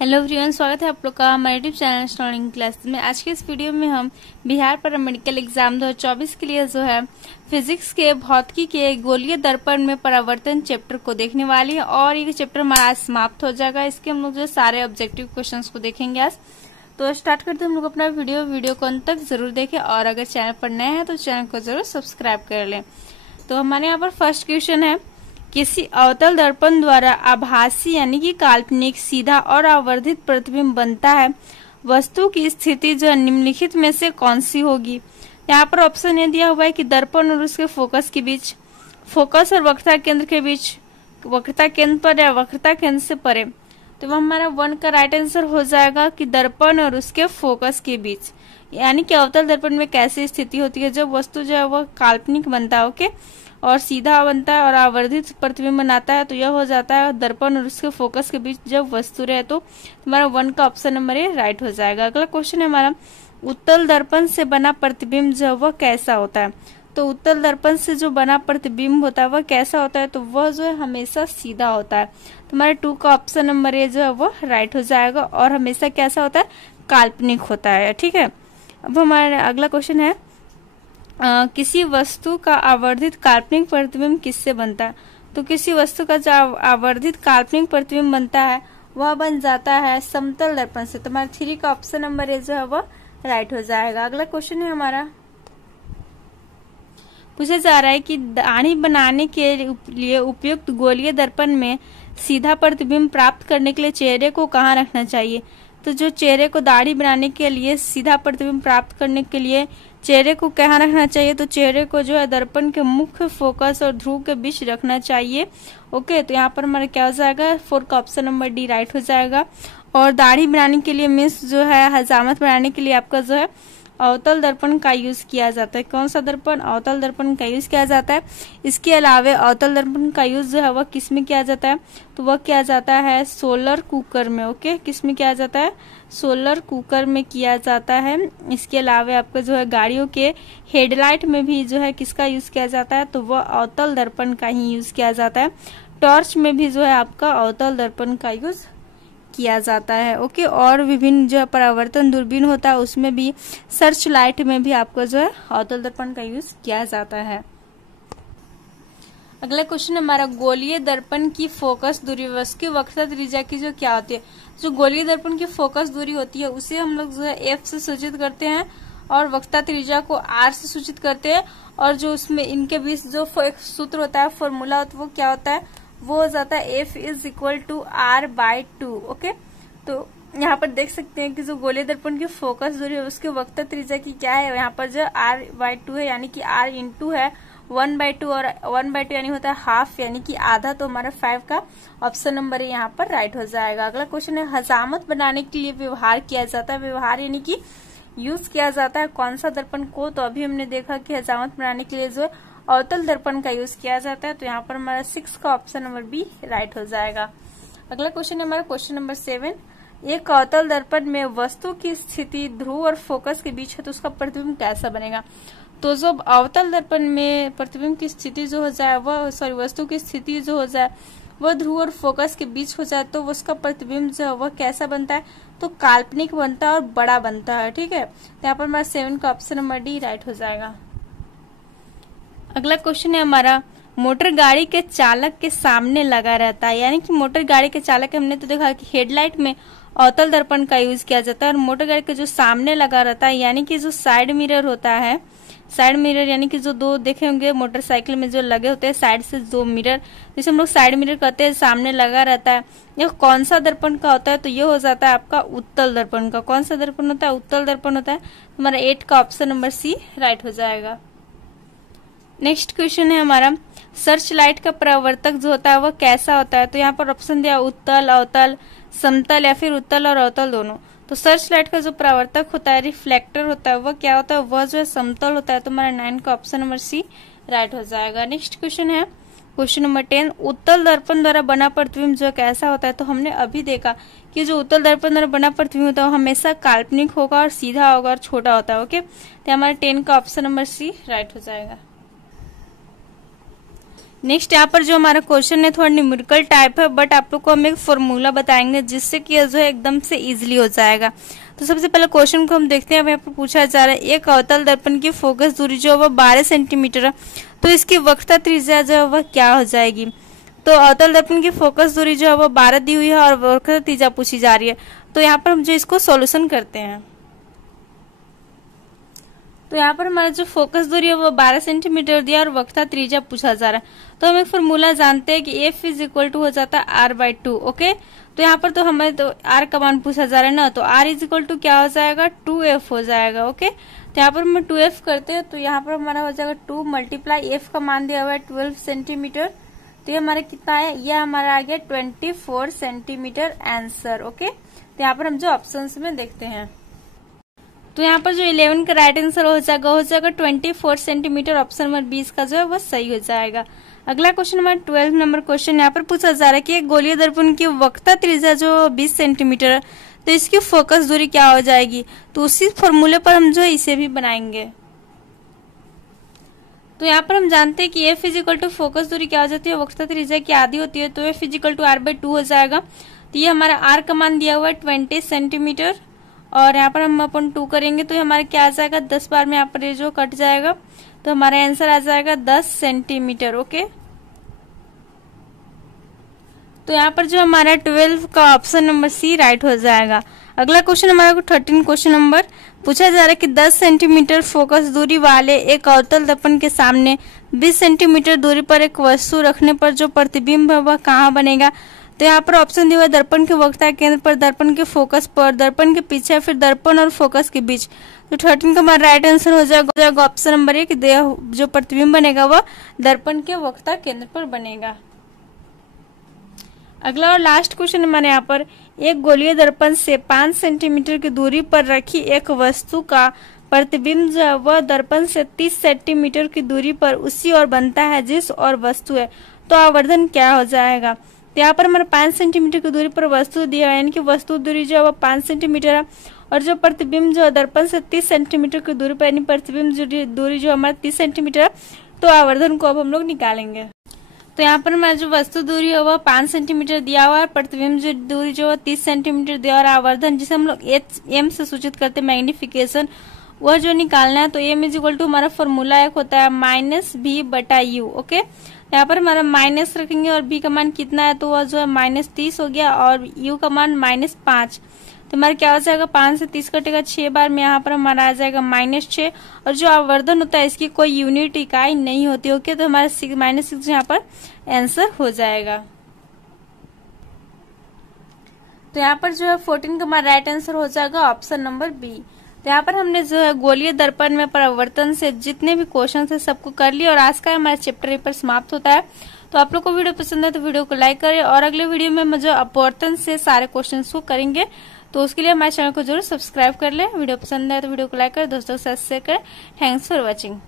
Hello everyone, स्वागत है आप लोग का हमारे यूट्यूब चैनल स्टूडेंट क्लास में। आज के इस वीडियो में हम बिहार पैरामेडिकल एग्जाम 2024 के लिए जो है फिजिक्स के भौतिकी के गोलीय दर्पण में परावर्तन चैप्टर को देखने वाली है और ये चैप्टर हमारा आज समाप्त हो जाएगा। इसके हम लोग जो सारे ऑब्जेक्टिव क्वेश्चंस को देखेंगे आज। तो स्टार्ट करते हैं हम लोग अपना वीडियो को अंत तक जरूर देखें और अगर चैनल पर नए हैं तो चैनल को जरूर सब्सक्राइब कर लें। तो हमारे यहाँ पर फर्स्ट क्वेश्चन है, किसी अवतल दर्पण द्वारा आभासी यानी कि काल्पनिक सीधा और आवर्धित प्रतिबिंब बनता है, वस्तु की स्थिति जो निम्नलिखित में से कौन सी होगी। यहाँ पर ऑप्शन ये दिया हुआ है कि दर्पण और उसके फोकस के बीच, फोकस और वक्रता केंद्र के बीच, वक्रता केंद्र पर या वक्रता केंद्र से परे। तो वह हमारा 1 का राइट आंसर हो जाएगा कि दर्पण और उसके फोकस के बीच, यानी कि अवतल दर्पण में कैसी स्थिति होती है जब वस्तु जो है वह काल्पनिक बनता है, ओके, और सीधा बनता है और आवर्धित प्रतिबिंब बनाता है। तो यह हो जाता है दर्पण और उसके फोकस के बीच जब वस्तु रहे। तो हमारा 1 का ऑप्शन नंबर ए राइट हो जाएगा। अगला क्वेश्चन है हमारा, उत्तल दर्पण से बना प्रतिबिंब जो वह कैसा होता है। तो उत्तल दर्पण से जो बना प्रतिबिंब होता है वह कैसा होता है, तो वह जो है हमेशा सीधा होता है। तो हमारे 2 का ऑप्शन नंबर ए जो है वह राइट हो जाएगा और हमेशा कैसा होता है, काल्पनिक होता है। ठीक है, अब हमारा अगला क्वेश्चन है, किसी वस्तु का आवर्धित काल्पनिक प्रतिबिंब किससे बनता है। तो किसी वस्तु का जो आवर्धित काल्पनिक प्रतिबिंब बनता है वह बन जाता है समतल दर्पण से। तो हमारा 3 का ऑप्शन नंबर ए जो है वह राइट हो जाएगा। अगला क्वेश्चन है हमारा, पूछा जा रहा है कि दाढ़ी बनाने के लिए उपयुक्त गोलीय दर्पण में सीधा प्रतिबिंब प्राप्त करने के लिए चेहरे को कहाँ रखना चाहिए। तो जो चेहरे को दाढ़ी बनाने के लिए सीधा प्रतिबिंब प्राप्त करने के लिए चेहरे को कहाँ रखना चाहिए, तो चेहरे को जो है दर्पण के मुख्य, फोकस और ध्रुव के बीच रखना चाहिए। ओके, तो यहाँ पर हमारा क्या हो जाएगा, 4 का ऑप्शन नंबर डी राइट हो जाएगा। और दाढ़ी बनाने के लिए मीन्स जो है हजामत बनाने के लिए आपका जो है अवतल दर्पण का यूज किया जाता है। कौन सा दर्पण, अवतल दर्पण का यूज किया जाता है। इसके अलावा अवतल दर्पण का यूज जो है वह किस में किया जाता है, तो वह किया जाता है सोलर कुकर में। ओके, किस में किया जाता है, सोलर कुकर में किया जाता है। इसके अलावा आपका जो है गाड़ियों के हेडलाइट में भी जो है किसका यूज किया जाता है, तो वह अवतल दर्पण का ही यूज किया जाता है। टॉर्च में भी जो है आपका अवतल दर्पण का यूज किया जाता है। ओके, और विभिन्न जो है परावर्तन दूरबीन होता है उसमें भी, सर्च लाइट में भी आपको जो है अवतल दर्पण का यूज किया जाता है। अगला क्वेश्चन हमारा, गोलीय दर्पण की फोकस दूरी उसकी वक्रता त्रिज्या की जो क्या होती है। जो गोलीय दर्पण की फोकस दूरी होती है उसे हम लोग जो है एफ से सूचित करते हैं और वक्रता त्रिज्या को आर से सूचित करते हैं। और जो उसमें इनके बीच जो एक सूत्र होता है, फॉर्मूला होता है, वो क्या होता है, वो हो जाता है F is equal to R by 2। Okay, तो यहाँ पर देख सकते हैं कि जो गोलीय दर्पण की फोकस दूरी है उसके वक्रता त्रिज्या की क्या है, यहाँ पर जो आर बाई 2 है, यानी कि आर इंटू है 1/2 और 1/2 यानी होता है हाफ, यानी कि आधा। तो हमारा 5 का ऑप्शन नंबर यहाँ पर राइट हो जाएगा। अगला क्वेश्चन है, हजामत बनाने के लिए व्यवहार किया जाता है। व्यवहार यानी कि यूज किया जाता है कौन सा दर्पण को, तो अभी हमने देखा कि हजामत बनाने के लिए जो अवतल दर्पण का यूज किया जाता है। तो यहाँ पर हमारा 6 का ऑप्शन नंबर बी राइट हो जाएगा। अगला क्वेश्चन है हमारा क्वेश्चन नंबर 7, एक अवतल दर्पण में वस्तु की स्थिति ध्रुव और फोकस के बीच है तो उसका प्रतिबिंब कैसा बनेगा। तो जो अवतल दर्पण में प्रतिबिंब की स्थिति जो हो जाए वह, सॉरी, वस्तु की स्थिति जो हो जाए वह ध्रुव और फोकस के बीच हो जाए तो उसका प्रतिबिंब जो है वह कैसा बनता है, तो काल्पनिक बनता है और बड़ा बनता है। ठीक है, तो यहाँ पर हमारा 7 का ऑप्शन नंबर डी राइट हो जाएगा। अगला क्वेश्चन है हमारा, मोटर गाड़ी के चालक के सामने लगा रहता है, यानी कि मोटर गाड़ी के चालक, हमने तो देखा कि हेडलाइट में अवतल दर्पण का यूज किया जाता है और मोटर गाड़ी के जो सामने लगा रहता है, यानी कि जो साइड मिरर होता है, साइड मिरर यानी कि जो 2 देखे होंगे मोटरसाइकिल में जो लगे होते हैं साइड से 2 मिरर, जिसे हम लोग साइड मिरर कहते हैं, सामने लगा रहता है। यह कौन सा दर्पण का होता है, तो ये हो जाता है आपका उत्तल दर्पण का। कौन सा दर्पण होता है, उत्तल दर्पण होता है। हमारा 8 का ऑप्शन नंबर सी राइट हो जाएगा। नेक्स्ट क्वेश्चन है हमारा, सर्च लाइट का परावर्तक जो होता है वह कैसा होता है। तो यहाँ पर ऑप्शन दिया उत्तल, अवतल, समतल या फिर उत्तल और अवतल दोनों। तो सर्च लाइट का जो परावर्तक होता है, रिफ्लेक्टर होता है, वह क्या होता है, वह जो है समतल होता है। तो हमारा 9 का ऑप्शन नंबर सी राइट हो जाएगा। नेक्स्ट क्वेश्चन है क्वेश्चन नंबर 10, उत्तल दर्पण द्वारा बना प्रतिबिंब जो कैसा होता है। तो हमने अभी देखा कि जो उत्तल दर्पण द्वारा बना प्रतिबिंब होता है वो हमेशा काल्पनिक होगा और सीधा होगा और छोटा होता है। ओके, तो हमारा 10 का ऑप्शन नंबर सी राइट हो जाएगा। नेक्स्ट यहाँ पर जो हमारा क्वेश्चन है थोड़ा न्यूमेरिकल टाइप है, बट आप लोग को हम एक फॉर्मूला बताएंगे जिससे कि जो है एकदम से इजीली हो जाएगा। तो सबसे पहले क्वेश्चन को हम देखते हैं। यहाँ पर पूछा जा रहा है एक अवतल दर्पण की फोकस दूरी जो है वह 12 सेंटीमीटर है, तो इसकी वक्रता त्रिज्या जो है वह क्या हो जाएगी। तो अवतल दर्पण की फोकस दूरी जो है वह 12 दी हुई है और वक्रता त्रिज्या पूछी जा रही है। तो यहाँ पर हम जो इसको सॉल्यूशन करते हैं, तो यहाँ पर हमारा जो फोकस दूरी है वो 12 सेंटीमीटर दिया और वक्रता त्रिज्या पूछा जा रहा है। तो हम एक फॉर्मूला जानते हैं कि F इज इक्वल टू हो जाता है R/2। ओके, तो यहाँ पर तो हमें तो R का मान पूछा जा रहा है ना, तो R इज इक्वल टू क्या हो जाएगा 2F हो जाएगा। ओके, तो यहाँ पर हम 2F करते हैं, तो यहाँ पर हमारा हो जाएगा 2 मल्टीप्लाई F का मान दिया हुआ है 12 सेंटीमीटर, तो ये हमारा कितना है, ये हमारा आ गया 24 सेंटीमीटर आंसर। ओके, तो यहाँ पर हम जो ऑप्शन में देखते हैं, तो यहाँ पर जो 11 का राइट आंसर हो जाएगा 24 सेंटीमीटर। ऑप्शन नंबर 20 का जो है वो सही हो जाएगा। अगला क्वेश्चन हमारा 12 नंबर क्वेश्चन यहाँ पर पूछा जा रहा है कि एक गोलीय दर्पण की वक्रता त्रिज्या जो 20 सेंटीमीटर है, तो इसकी फोकस दूरी क्या हो जाएगी। तो उसी फॉर्मूले पर हम जो है इसे भी बनाएंगे। तो यहाँ पर हम जानते हैं कि F is equal to focus दूरी क्या हो जाती है, वक्रता त्रिज्या की आधी होती है, तो F is equal to R/2 हो जाएगा। तो ये हमारा R का मान दिया हुआ है 20 सेंटीमीटर और यहाँ पर हम अपन 2 करेंगे तो हमारे क्या आ जाएगा 10 बार में यहाँ पर ये जो कट जाएगा, तो हमारा आंसर आ जाएगा 10 सेंटीमीटर। ओके, तो यहाँ पर जो हमारा 12 का ऑप्शन नंबर सी राइट हो जाएगा। अगला क्वेश्चन हमारा 13 क्वेश्चन नंबर पूछा जा रहा है कि 10 सेंटीमीटर फोकस दूरी वाले एक अवतल दर्पण के सामने 20 सेंटीमीटर दूरी पर एक वस्तु रखने पर जो प्रतिबिंब है वह कहाँ बनेगा। तो यहाँ पर ऑप्शन दिया हुआ है दर्पण के वक्रता केंद्र पर, दर्पण के फोकस पर, दर्पण के पीछे, फिर दर्पण और फोकस के बीच। तो 13 का हमारा राइट आंसर हो जाएगा ऑप्शन नंबर 1 कि जो प्रतिबिंब बनेगा वह दर्पण के वक्रता केंद्र पर बनेगा। अगला और लास्ट क्वेश्चन हमारे यहाँ पर एक गोलीय दर्पण से 5 सेंटीमीटर की दूरी पर रखी एक वस्तु का प्रतिबिंब जो है वह दर्पण से 30 सेंटीमीटर की दूरी पर उसी ओर बनता है जिस और वस्तु है, तो आवर्धन क्या हो जाएगा। तो यहाँ पर हमारे 5 सेंटीमीटर की दूरी पर वस्तु दिया है, यानी कि वस्तु दूरी जो है वह 5 सेंटीमीटर है और जो प्रतिबिंब जो है दर्पण से 30 सेंटीमीटर की दूरी पर, यानी प्रतिबिंब दूरी जो हमारा 30 सेंटीमीटर है, तो आवर्धन को अब हम लोग निकालेंगे। तो यहाँ पर हमारा जो वस्तु दूरी है वह 5 सेंटीमीटर दिया हुआ है, प्रतिबिंब जो दूरी जो है 30 सेंटीमीटर दिया और आवर्धन जिसे हम लोग एम से सूचित करते हैं मैग्निफिकेशन, वह जो निकालना है। तो एम इज इक्वल टू हमारा फॉर्मूला एक होता है -v/u। ओके, यहाँ पर हमारा माइनस रखेंगे और b का मान कितना है, तो वह जो है -30 हो गया और u का मान -5। तो हमारा क्या हो जाएगा 5 से 30 कटेगा 6 बार में, यहाँ पर हमारा आ जाएगा -6 और जो आवर्धन होता है इसकी कोई यूनिट इकाई नहीं होती। ओके, तो हमारा -6 यहाँ पर आंसर हो जाएगा। तो यहाँ पर जो है 14 का हमारा राइट आंसर हो जाएगा ऑप्शन नंबर बी। तो यहाँ पर हमने जो है गोलीय दर्पण में परावर्तन से जितने भी क्वेश्चन है सबको कर लिया और आज का हमारा चैप्टर पर समाप्त होता है। तो आप लोग को वीडियो पसंद है तो वीडियो को लाइक करें और अगले वीडियो में हम जो अपवर्तन से सारे क्वेश्चन को करेंगे, तो उसके लिए हमारे चैनल को जरूर सब्सक्राइब कर ले। वीडियो पसंद है तो वीडियो को लाइक करें, दोस्तों के साथ शेयर करें। Thanks for watching.